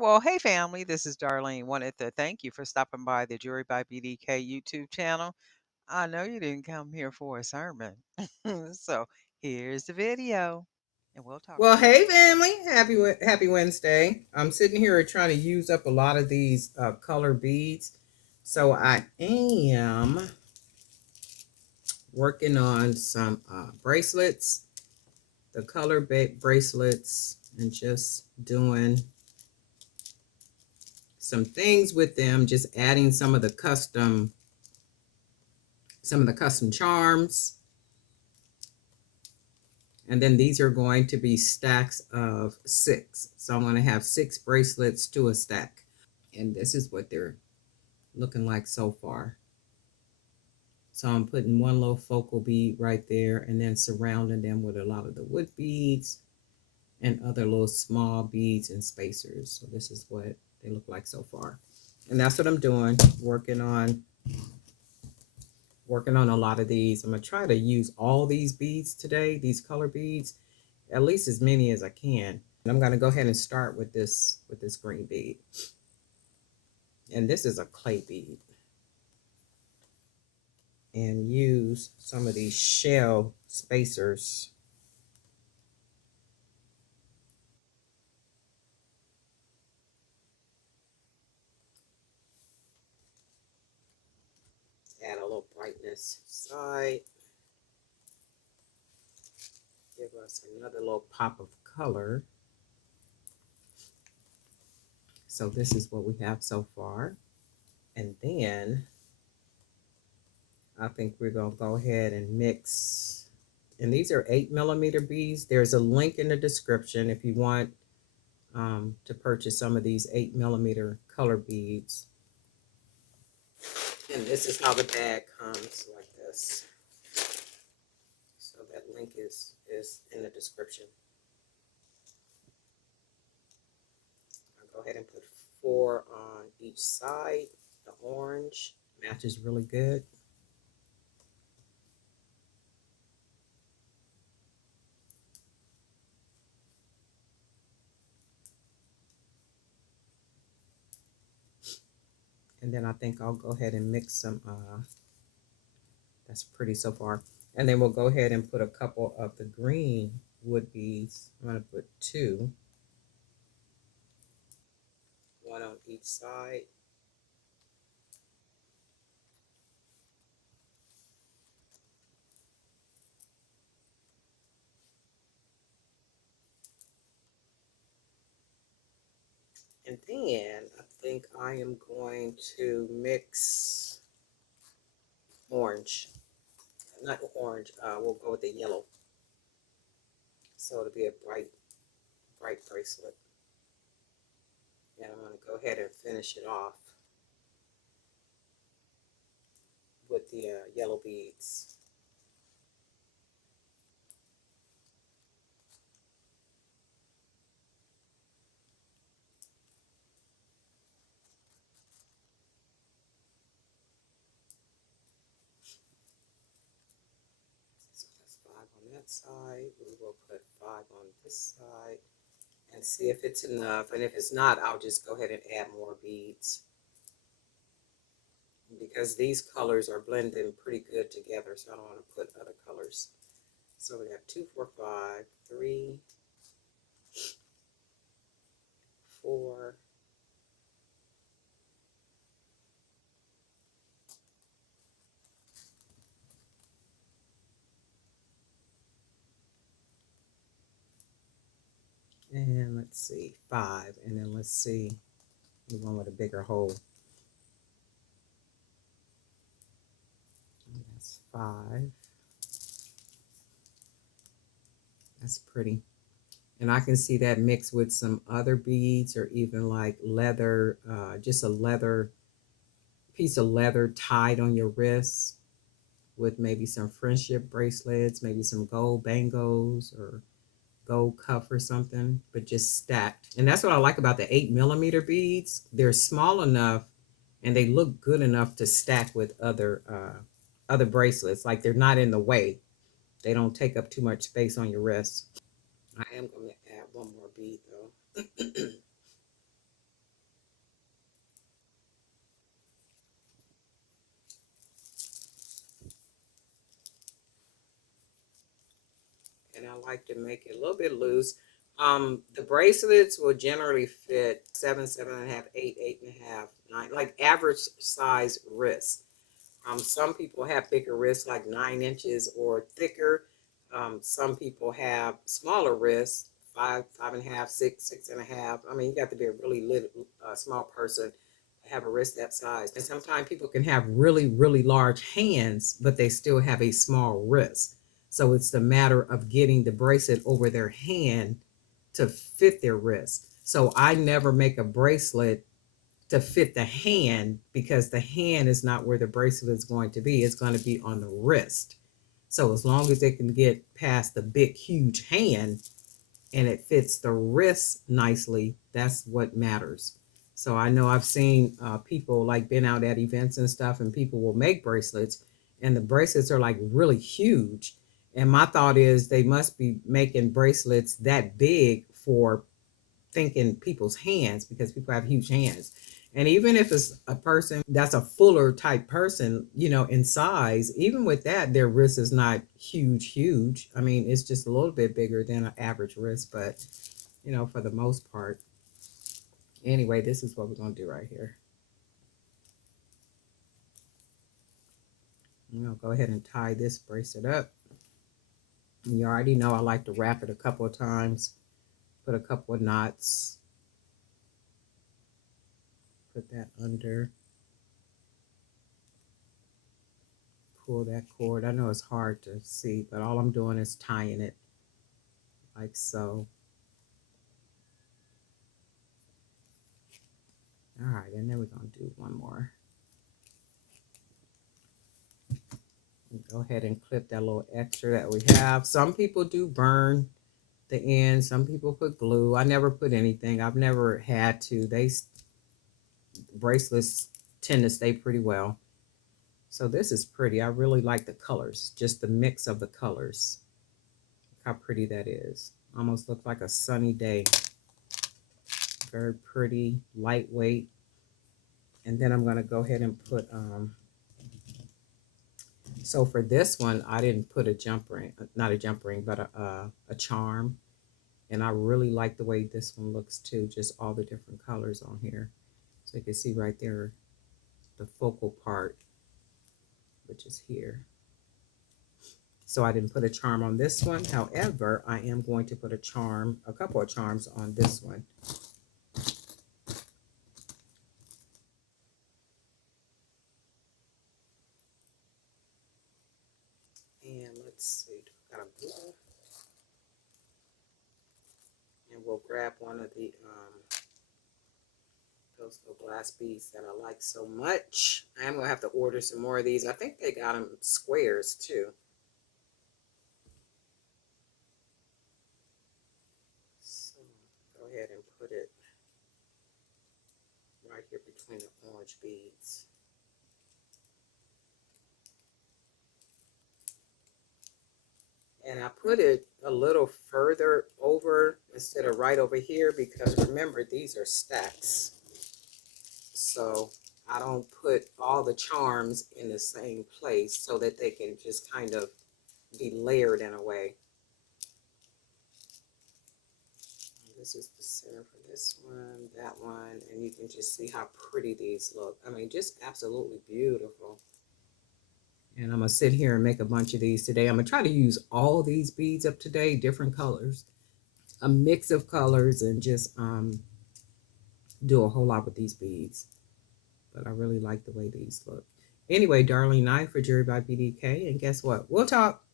Well, hey family, this is Darlene. Wanted to thank you for stopping by the Jury by BDK YouTube channel. I know you didn't come here for a sermon. So here's the video, and we'll talk Well, about hey family, happy Wednesday. I'm sitting here trying to use up a lot of these color beads, so I am working on some bracelets, the color bracelets, and just doing some things with them. Just adding some of the custom charms, and then these are going to be stacks of 6. So I'm going to have 6 bracelets to a stack, and this is what they're looking like so far. So I'm putting one little focal bead right there and then surrounding them with a lot of the wood beads and other little small beads and spacers. So this is what they look like so far. And that's what I'm doing, working on a lot of these. I'm going to try to use all these beads today, these color beads, at least as many as I can. And I'm going to go ahead and start with this green bead. And this is a clay bead. And use some of these shell spacers. Add a little brightness side. Give us another little pop of color. So this is what we have so far. And then I think we're going to go ahead and mix. And these are 8mm beads. There's a link in the description if you want to purchase some of these 8mm color beads. And this is how the bag comes, like this. So that link is in the description. I'll go ahead and put 4 on each side. The orange matches really good. And then I think I'll go ahead and mix some, that's pretty so far. And then we'll go ahead and put a couple of the green wood beads. I'm going to put 2. 1 on each side. And then I think I am going to mix orange. Not orange, we'll go with the yellow. So it'll be a bright bracelet. And I'm going to go ahead and finish it off with the yellow beads. So that's 5 on that side. We will put 5 on this side and see if it's enough. And if it's not, I'll just go ahead and add more beads, because these colors are blending pretty good together, so I don't want to put other colors. So we got 2, 4, 5, 3, 4, and let's see, 5, and then let's see the one with a bigger hole. That's 5. That's pretty. And I can see that mixed with some other beads, or even like leather, just a leather piece of leather tied on your wrist with maybe some friendship bracelets, maybe some gold bangles or gold cuff or something, but just stacked. And that's what I like about the 8mm beads. They're small enough and they look good enough to stack with other bracelets. Like they're not in the way. They don't take up too much space on your wrist. I am going to add one more bead though. like to make it a little bit loose. The bracelets will generally fit 7, 7.5, 8, 8.5, 9, like average size wrist. Some people have bigger wrists, like 9 inches or thicker. Some people have smaller wrists, 5, 5.5, 6, 6.5. I mean, you got to be a really little, small person to have a wrist that size. And sometimes people can have really, really large hands, but they still have a small wrist. So it's the matter of getting the bracelet over their hand to fit their wrist. So I never make a bracelet to fit the hand because the hand is not where the bracelet is going to be. It's going to be on the wrist. So as long as they can get past the big, huge hand and it fits the wrist nicely, that's what matters. So I know I've seen people like been out at events and stuff, and people will make bracelets, and the bracelets are like really huge. And my thought is they must be making bracelets that big for thinking people's hands, because people have huge hands. And even if it's a person that's a fuller type person, in size, even with that, their wrist is not huge, huge. I mean, it's just a little bit bigger than an average wrist, but, for the most part. Anyway, this is what we're going to do right here. Go ahead and tie this bracelet up. And you already know I like to wrap it a couple of times, put a couple of knots. Put that under, pull that cord. I know it's hard to see, but all I'm doing is tying it like so. All right, and then we're going to do one more. And go ahead and clip that little extra that we have. Some people do burn the end. Some people put glue. I never put anything. I've never had to. Bracelets tend to stay pretty well. So this is pretty. I really like the colors, just the mix of the colors. Look how pretty that is. Almost looks like a sunny day. Very pretty, lightweight. And then I'm going to go ahead and put, so for this one, I didn't put a jump ring, not a jump ring, but a charm. And I really like the way this one looks too, just all the different colors on here. So you can see right there, the focal part, which is here. So I didn't put a charm on this one. However, I am going to put a couple of charms on this one. And let's see, got a blue. And we'll grab one of the those little glass beads that I like so much. I am gonna have to order some more of these. I think they got them squares too. So go ahead and put it right here between the orange beads. And I put it a little further over instead of right over here, because remember, these are stacks. So I don't put all the charms in the same place so that they can just kind of be layered in a way. This is the center for this one, that one, and you can just see how pretty these look. I mean, just absolutely beautiful. And I'm going to sit here and make a bunch of these today. I'm going to try to use all these beads up today, different colors, a mix of colors, and just do a whole lot with these beads. But I really like the way these look. Anyway, Darlene Knight for Jewelry by BDK. And guess what? We'll talk.